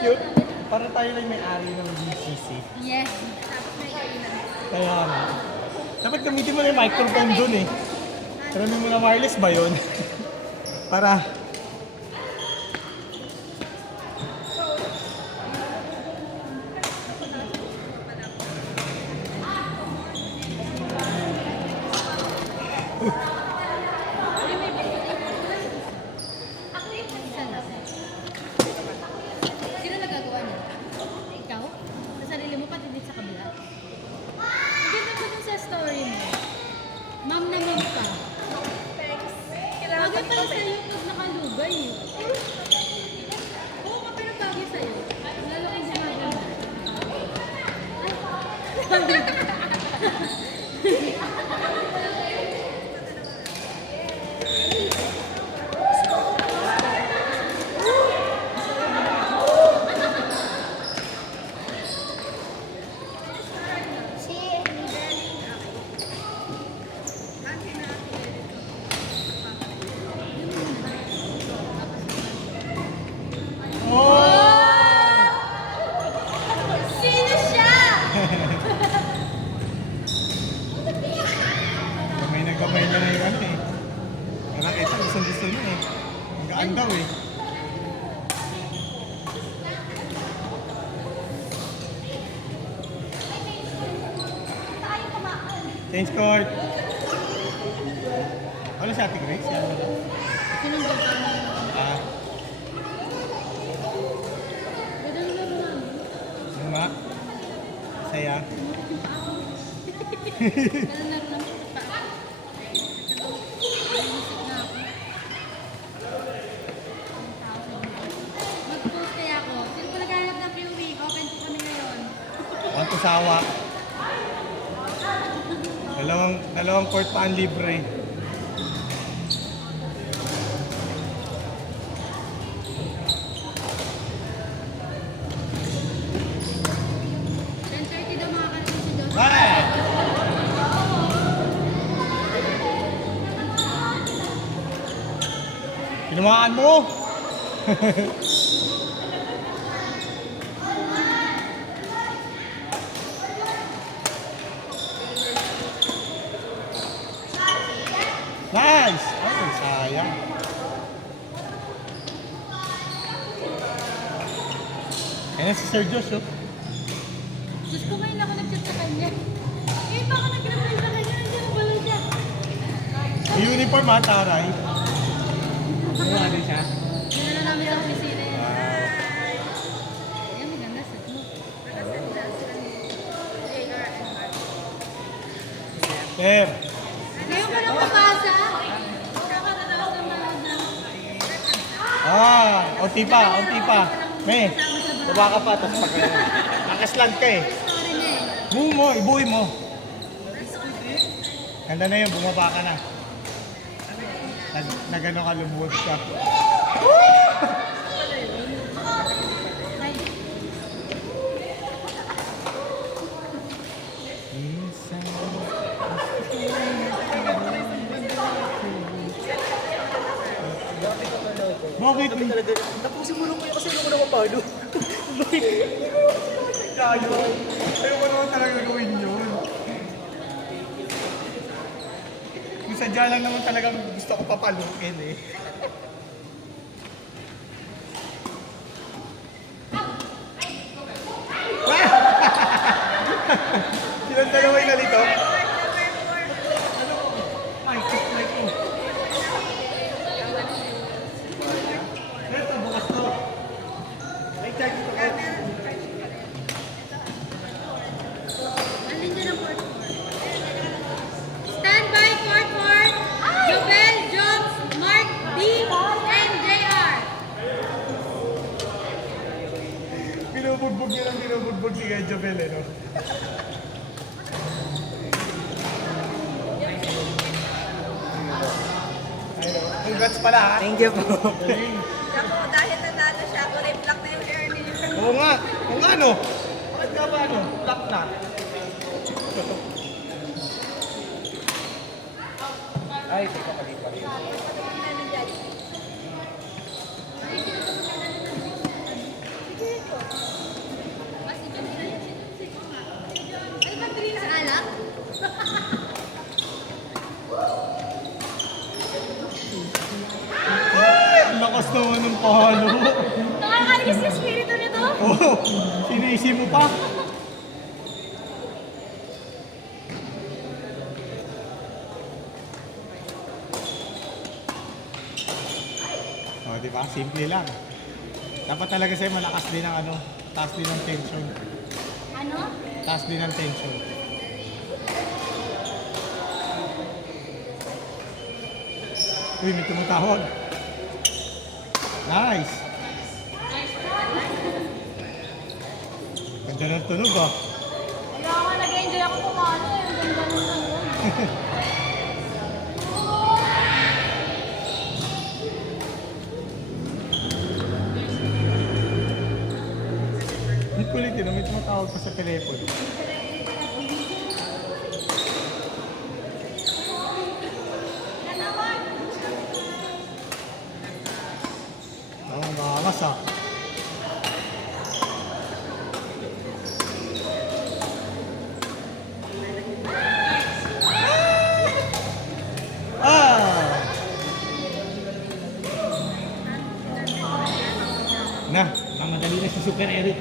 cute. Para tayo lang may-ari ng BCC. Yes. Tapos may kainan. Kaya nga. Dapat gamitin mo na yung microphone dun eh. Karamin mo na wireless ba yun? Para... Sino nagagawa niya? Ikaw? Sa sarili mo, pati din sa kabila? Ang ganda ko dun sa story mo. Ma'am na ma'am ka. Bagay pala sa'yo pag nakalugay. Oo ka, pero bagay sa'yo. Lalo kang gumaganda. Sino siya? Gamay na gamay na yung ano eh. Parang ito, gusto niya eh. Ang gaan daw eh. Change court. Ano si Ate Grace? Yan mo lang. Sinong ganda? Ah, Ganda nyo laro namin. ano nga? Saya. Ganda laro namin. Mag-post kaya ako. Sino ko naghanap ng viewing? Open po kami ngayon. Ang kusawa. Dalawang court pa ang libre. $10.30 daw makakarating si Josh. Ah! Pinumaan mo! Nice! Ay, sayang. Ayan si Sir Josh, oh. Diyos ko ngayon ako nag-chat sa kanya. Eh, baka nag-reply sa kanya. Nandiyan ang bala siya. May uniform ha, taray. Ano ano siya? Yun na namin sa opisina yun. Ayan, maganda sa mo. Sir, Ngayon ka lang mabasa. Kakatapos ng mga unti pa. May, baba ka pa, tapos pag nakaslant ka eh. story niya eh. Buo mo, ibuhay mo. Ganda na yun, bumaba ka na. Nagano ka, lumuhod ka. Ay, Bakit? Tapusin mo lang kayo kasi hindi ko na mapalo. Gayo. Ayoko naman talaga gawin yun. Kung sadya lang naman talagang gusto ko papalukin eh. Silang dalawa yung nalito? Ay, like ko. Ito, bukas to. May charge ito ka. alin dyan ang court court? Stand by court court. Jovel, Jones, Mark, D, and JR. Binubugbog niya ng binubugbog si Kuya Jovel eh, no? Ayun, congrats pala ha. Thank you po. Galing. Ako, dahil nanalo siya, kulay black na yung hair niya. Oo nga. Kung ano? Bakit ka ba ano? Black na. Ay, teka pa dito. Oh, sinisi mo pa. Oh, di ba? Simple lang. Dapat talaga sa'yo malakas din ang ano, taas din ang tension. Ano? Taas din ang tension. Uy, may tumatawag. Nice. Ganda ng tunog ah. Wala ka, nag-enjoy ako kumano eh. Ang ganda ng tunog. Ang kulit yun, may tumatawag pa sa telepono. Oo, makakas ah. Ah! Na, mamadali na si Super Eric.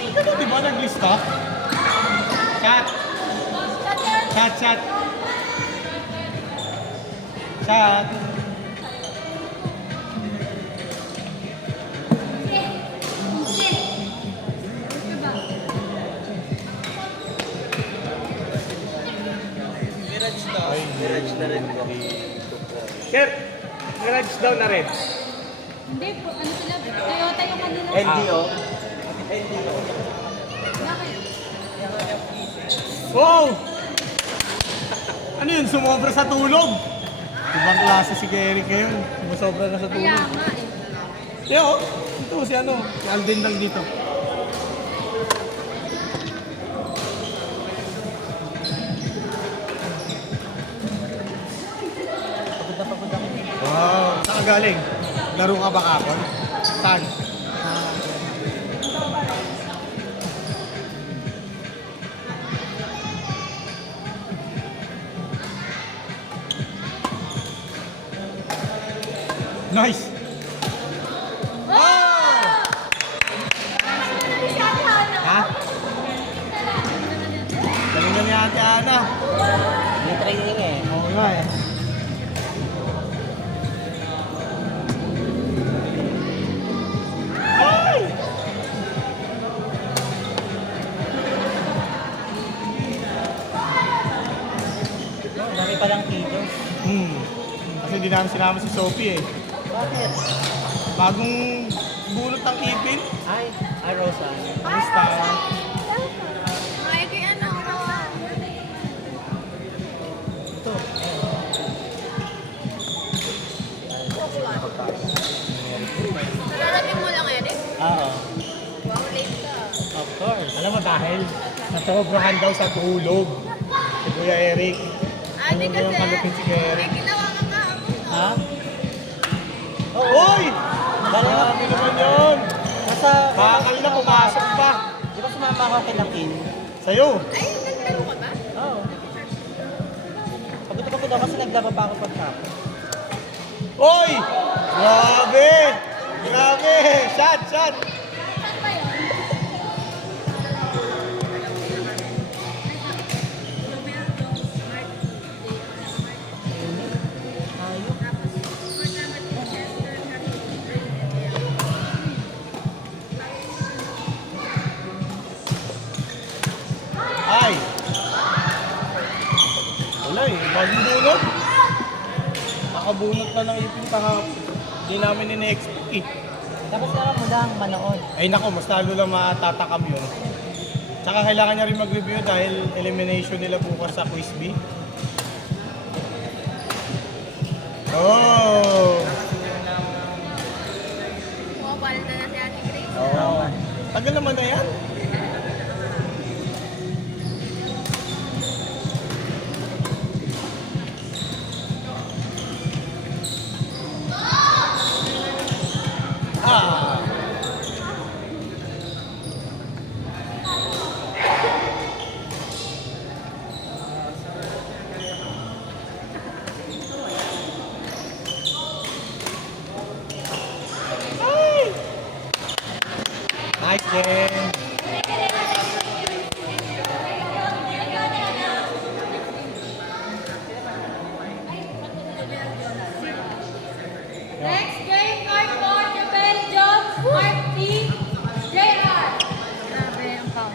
Ikaw na, di ba naglista? Chat! Chat, chat! Chat! Mirage na. Mirage na rin ko. Sir, garage daw na rin. Hindi po, ano sila? Toyota yung kanila. LDO. Bakit? Wow! Ano yun, sumobra sa tulog? Ibang klase si Eric ngayon. Sumusobra na sa Kaya tulog. nga eh. Yeah, oh. Ito si ano, si Alden lang dito. Wow, saan ka galing? Laro ka ba kapon? Saan? Nice! Oh! Ha? Galing na ni Ate Ana. May training eh. Oo nga eh. Ay! Dami palang kilos. Kasi hindi namin sinama si Sophie eh. Bakit? Bagong bunot ang ipin. Ay, Rosa. Basta. Mikey, ano? Ito. Nalalating mo lang yan eh. Oo. Wow, late ka. Of course. Alam mo dahil nasobrahan daw sa tulog si Kuya Eric. Ate Ano yung kalupit si Kuya Eric? may ginawa ka kahapon. Ha? Uy! Galing ako. Grabe naman yun! Nasa... Bakal na pumasok pa. Di ba sumama ako kay Lakin? Sa'yo. Ay, naglaro ka ba? Oo. Pagod ako daw kasi naglaba pa ako pagkapon. Uy! Grabe! Grabe! Shot! Shot! Saan ba yun? Ayok. Ay! Wala eh. Bagong bunot. Nakabunot na ng ipin kahapon. Hindi namin in-expect eh. Tapos alam mo lang manood. Ay nako, mas lalo lang matatakam yun. Tsaka kailangan niya rin mag-review dahil elimination nila bukas sa Quiz B. Oh! Pumapalda na si Ate Grace. Oo. Tagal naman na yan.